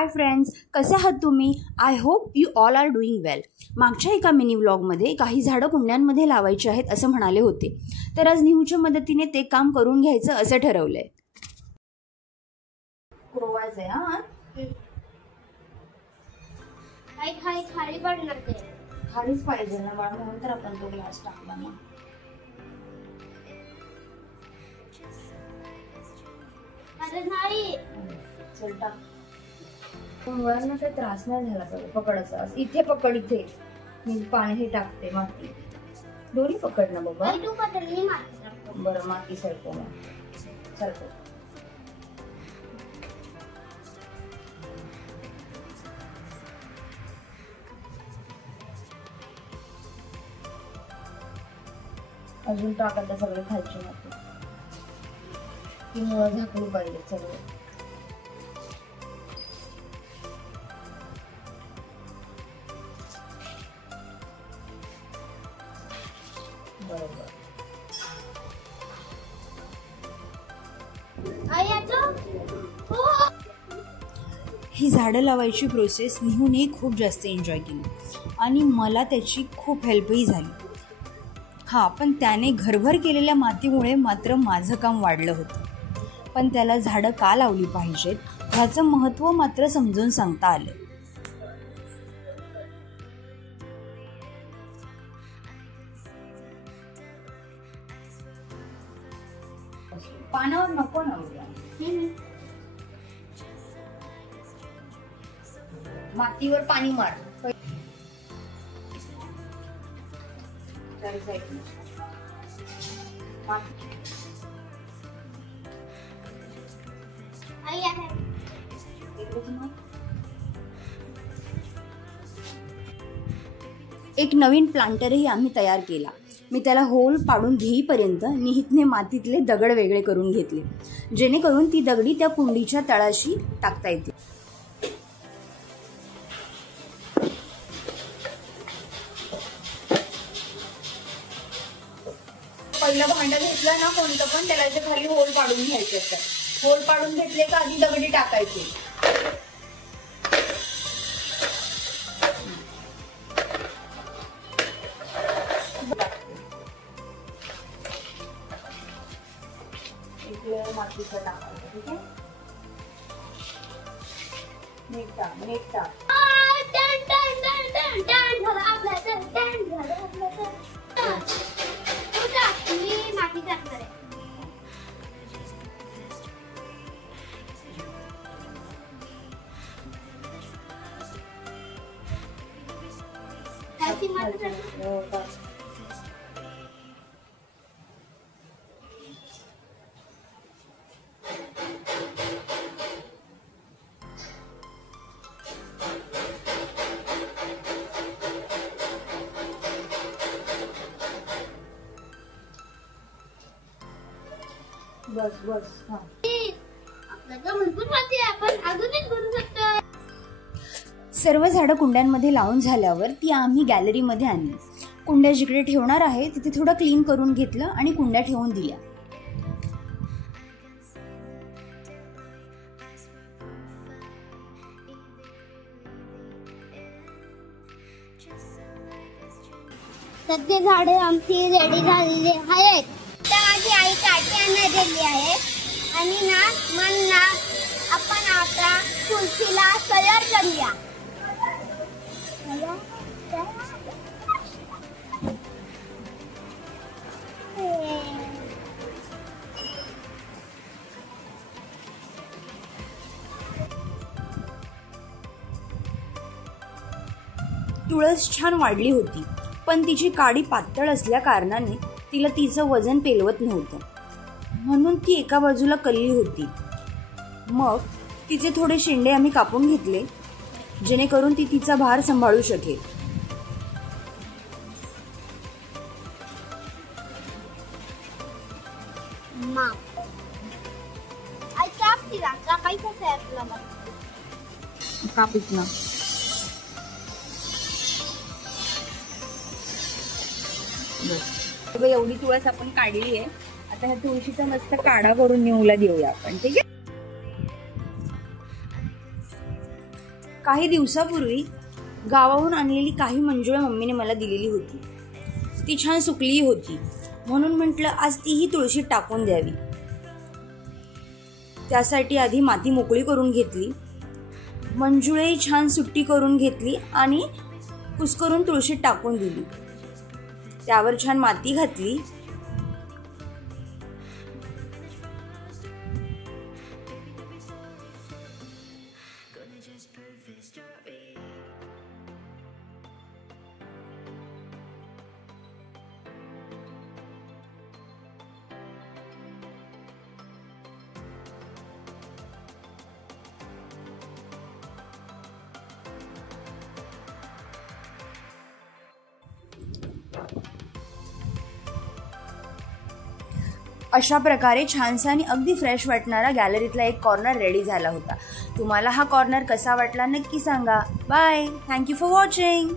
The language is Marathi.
हाय फ्रेंड्स, कसे आहात तुम्ही? I hope you all are doing well. मागच्या एका मिनी व्लॉगमध्ये काही झाडं कुंड्यांमध्ये लावायची आहेत असं म्हणाले होते, तर आज निहूच्या मदतीने ते काम करून घ्यायचं असं ठरवलंय. कुरवायचंय हा. खाली पडणार ते. खालीच पाहिजे ना बाळा, म्हणून तर आपण तो ग्लास टाकला ना. अरे नाही. चल टाक. वरनं काही त्रास नाही झाला पाहिजे पकडायचा. इथे पकड, इथे मी पाणी हे टाकते, माती दोन्ही पकड ना बाबा. तू पकडली माती. बरं माती सरको मग सरको. अजून टाकायला सगळे खायची माती. ती मुळं झाकली पाहिजे सगळे. बरोबर. ही झाडं लावायची प्रोसेस निहूने खूप जास्त एन्जॉय केली आणि मला त्याची खूप हेल्पही झाली. हां, पण त्याने घरभर केलेल्या मातीमुळे मात्र माझं काम वाढलं होतं. पण त्याला झाडं का लावली पाहिजेत ह्याचं महत्त्व मात्र समजून सांगता आलं. पानावर नको ना मातीवर पाणी मार. एक नवीन प्लांटरही आम्ही तयार केला. मी त्याला होल पाडून घेईपर्यंत निहितने मातीतले दगड वेगळे करून घेतले, जेणेकरून ती दगडी त्या कुंडीच्या तळाशी टाकता येते. पहिलं भांडं घेतलं ना कोणतं पण, त्याला जे खाली होल पाडून घ्यायचे असतात. होल पाडून घेतले का आधी दगडी टाकायचे. मातीचं टाकायचं. ठीक आहे, मीठ टाक, मीठ टाक. माती टाकणार आहे. बस बस. हा, आपल्याला भरपूर माती आहे, आपण अजूनच भरू शकतो. सर्व झाडं कुंड्यांमध्ये लावून झाल्यावर ती आम्ही गॅलरीमध्ये आणली. कुंड्या जिकडे ठेवणार आहे तिथे थोडं क्लीन करून घेतलं आणि कुंड्या ठेवून दिल्या. सध्या झाडे आमची रेडी झालेली आहेत. तर माझी आई काठी आणलेली आहे आणि ना मला आपण आता तुळशीला तयार करूया. तुळस छान वाढली होती, पण तिची काडी पातळ असल्या कारणाने तिला तिचं वजन पेलवत नव्हतं, म्हणून ती एका बाजूला कल्ली होती. मग तिचे थोडे शेंडे आम्ही कापून घेतले, जेणेकरून ती तिचा भार सांभाळू शकेल. कापूच ना. एवढी तुळस आपण काढली आहे. आता ह्या तुळशीचा मस्त काढा करून निवला देऊया आपण. ठीक आहे. काही दिवसापूर्वी गावाहून आणलेली काही मंजुळं मम्मीने मला दिलेली होती. ती छान सुकलीही होती, म्हणून म्हटलं आज तीही तुळशीत टाकून द्यावी. त्यासाठी आधी माती मोकळी करून घेतली, मंजुळेही छान सुट्टी करून घेतली आणि कुस्करून तुळशीत टाकून दिली. त्यावर छान माती घातली. अशा प्रकारे छानसा आणि अगदी फ्रेश वाटणारा गॅलरीतला एक कॉर्नर रेडी झाला होता. तुम्हाला हा कॉर्नर कसा वाटला नक्की सांगा. बाय. Thank you for watching.